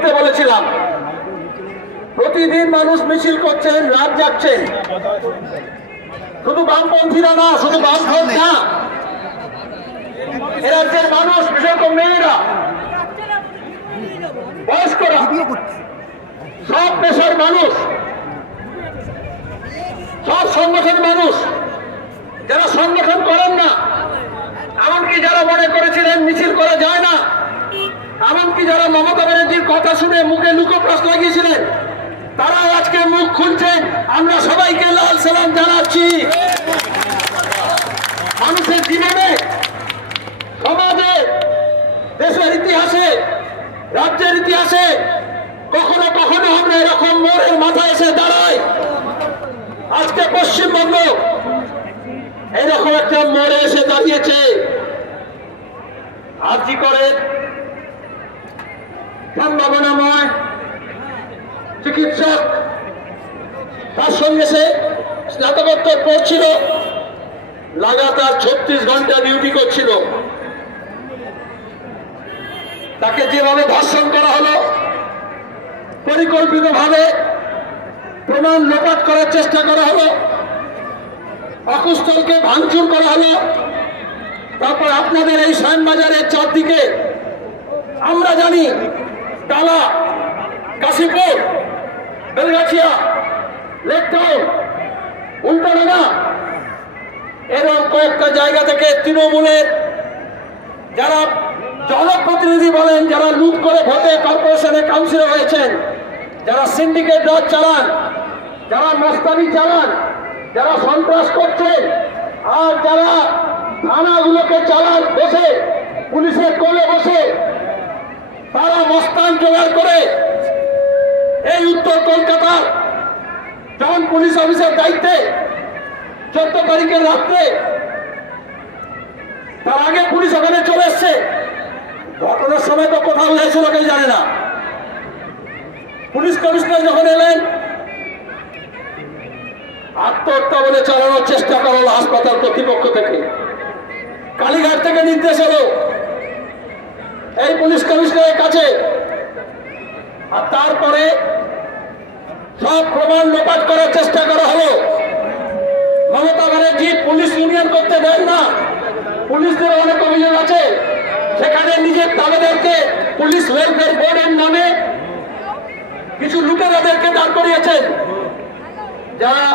করতে বলেছিলাম। প্রতিদিন মানুষ মিছিল করছেন রাত যাচ্ছেন শুধু বামপন্থীরা না, শুধু বামফ্রন্ট না। এ রাজ্যের মানুষ বিশেষ মেয়েরা, বয়স্করা, সব পেশার মানুষ, সব সংগঠন মানুষ, যারা সংগঠন করেন না, এমনকি যারা মনে করেছিলেন মিছিল করা যায় না এমনকি যারা মমতা ব্যানার্জির কথা শুনে মুখে লুকো প্রশ্ন লাগিয়েছিলেন। তারাও আজকে মুখ খুলছেন আমরা সবাইকে লাল সালাম জানাচ্ছি। মানুষের জীবনে, সমাজে, দেশের ইতিহাসে, রাজ্যের ইতিহাসে কখনো কখনো আমরা এরকম মোড়ের মাথায় এসে দাঁড়াই। আজকে পশ্চিমবঙ্গ এরকম একটা মোড়ে এসে দাঁড়িয়েছে। আজই করে চিকিৎসক, তার সঙ্গে সে স্নাতকোত্তর পড়ছিল, লাগাতার ছত্রিশ ঘণ্টা ডিউটি করছিল। তাকে যেভাবে ধর্ষণ করা হলো, পরিকল্পিতভাবে প্রমাণ লোপাট করার চেষ্টা করা হলো, অকুস্থলকে ভাঙচুর করা হলো। তারপর আপনাদের এই বাজারের চারদিকে, আমরা জানি, টালা, কাশীপুর বেলগাছিয়া লেক টাউন উল্টাডাঙ্গা এরকম কয়েকটা জায়গা থেকে তৃণমূলের যারা জনপ্রতিনিধি বলেন, যারা লুট করে ভোটে কর্পোরেশনে কাউন্সিলর হয়েছেন, যারা সিন্ডিকেট রাজ চালান, যারা মস্তানি চালান, যারা সন্ত্রাস করছেন, আর যারা থানাগুলোকে চালান বসে, পুলিশের কোলে বসে, তারা মস্তান জোগাড় করে এই উত্তর কলকাতার যখন পুলিশ অফিসার দায়িত্বে চোদ্দ তারিখের রাত্রে, তার আগে পুলিশ ওখানে চলে এসছে। ঘটনার সময় তো কোথাও হয়েছিল কেউ জানে না। পুলিশ কমিশনার যখন এলেন, আত্মহত্যা বলে চালানোর চেষ্টা করা হলো হাসপাতাল কর্তৃপক্ষ থেকে। কালীঘাট থেকে নির্দেশ এলো এই পুলিশ কমিশনারের কাছে, আর তারপরে সব প্রমাণ লোপাট করার চেষ্টা করা হলো। মমতা ব্যানার্জি পুলিশ ইউনিয়ন করতে দেন না। পুলিশদের অনেক অভিযোগ আছে। সেখানে নিজের দাবেদারকে পুলিশ ওয়েলফেয়ার বোর্ডের নামে কিছু লুটেরাদেরকে দাঁড় করিয়েছেন। যারা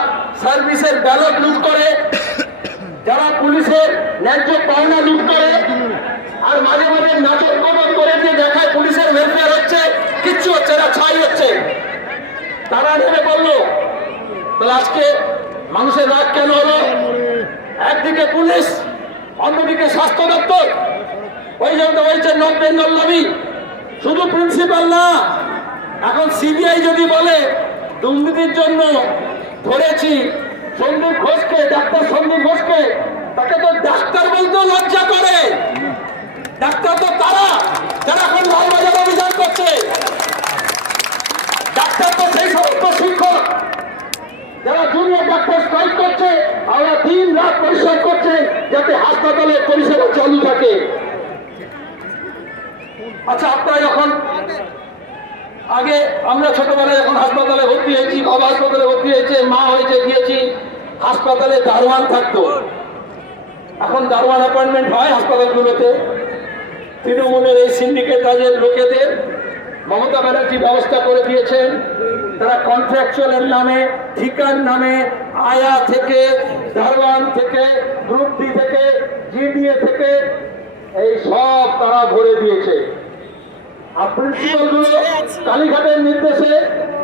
সার্ভিসের ব্যালট লুট করে। যারা পুলিশের ন্যায্য পাওনা লুট করে। আর মাঝে মাঝে নাচর তারা নেমে বলল তাহলে আজকে মানুষের রাগ কেন হলো? একদিকে পুলিশ, অন্যদিকে স্বাস্থ্য দপ্তর। ওই জন্য বলছে নর্থ বেঙ্গল লবি শুধু প্রিন্সিপাল না, এখন সিবিআই যদি বলে, দুর্নীতির জন্য ধরেছি সন্দীপ ঘোষকে, ডাক্তার সন্দীপ ঘোষকে, তাকে তো ডাক্তার বলতেও লজ্জা করে। ডাক্তার তো তারা, যারা এখন লালবাজার অভিযান করছে ডাক্তার তো সেই সমস্ত শিক্ষক যারা জুনিয়র ডাক্তার স্ট্রাইক করছে আমরা দিন রাত পরিশ্রম করছে যাতে হাসপাতালে পরিষেবা চালু থাকে। আচ্ছা আপনারা যখন আগে আমরা ছোটবেলায় যখন হাসপাতালে ভর্তি হয়েছি, বাবা হাসপাতালে ভর্তি হয়েছে, মা হয়েছে, গিয়েছি, হাসপাতালে দারোয়ান থাকতো। এখন দারোয়ান অ্যাপয়েন্টমেন্ট হয় হাসপাতালগুলোতে। তৃণমূলের এই সিন্ডিকেট কাজের লোকেদের, মমতা ব্যানার্জি ব্যবস্থা করে দিয়েছেন। তারা কন্ট্রাকচুয়ালের নামে, ঠিকার নামে, আয়া থেকে দারোয়ান থেকে গ্রুপ ডি থেকে জিডিএ থেকে, এই সব তারা ভরে দিয়েছে। আর প্রিন্সিপালগুলো কালীঘাটের নির্দেশে,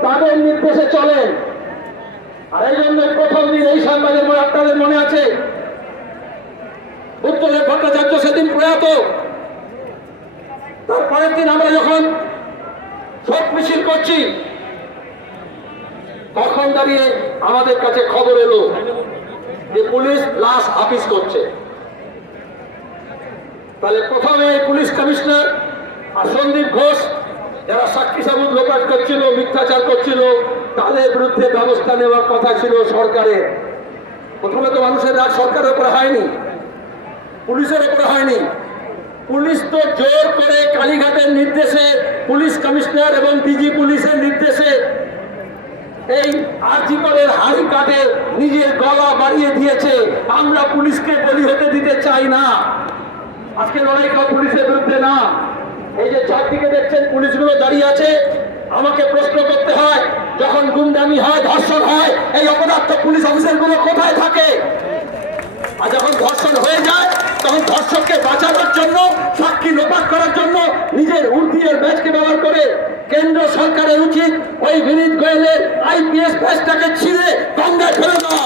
তাদের নির্দেশে চলেন। আর এই জন্য প্রথম দিন এই সংবাদের মনে আপনাদের মনে আছে? উত্তরের ভট্টাচার্য সেদিন প্রয়াত। তারপরের দিন আমরা যখন শোক মিছিল করছি, তখন দাঁড়িয়ে আমাদের কাছে খবর এলো। যে পুলিশ লাশ হাফিস করছে। তাহলে প্রথমে পুলিশ কমিশনার আর সন্দীপ ঘোষ, যারা সাক্ষী সাবুত লোপাট করছিল, মিথ্যাচার করছিল, তাদের বিরুদ্ধে ব্যবস্থা নেওয়ার কথা ছিল সরকারের প্রথমে তো মানুষের রাগ সরকারের উপরে হয়নি, পুলিশের উপরে হয়নি। পুলিশ তো জোর করে কালীঘাটের নির্দেশে পুলিশ কমিশনার এবং ডিজি পুলিশের নির্দেশে এই আর্জিকরের হাড়ি কাটে নিজের গলা বাড়িয়ে দিয়েছে। আমরা পুলিশকে বলি হতে দিতে চাই না। আজকে লড়াই লড়াইটা পুলিশের বিরুদ্ধে না। এই যে চারদিকে দেখছেন পুলিশগুলো দাঁড়িয়ে আছে। আমাকে প্রশ্ন করতে হয়, যখন গুন্ডামি হয়, ধর্ষণ হয়, এই অপরাধ পুলিশ অফিসারগুলো কোথায় থাকে? আর যখন ধর্ষণ হয়ে যায়, তখন ধর্ষককে বাঁচানোর জন্য নিজের উর্দিয়ের ম্যাচকে ব্যবহার করে কেন্দ্র সরকারের উচিত ওই বিনীত গোয়েলের আইপিএস ম্যাচটাকে ছিঁড়ে গঙ্গায় ফেলে দেওয়া।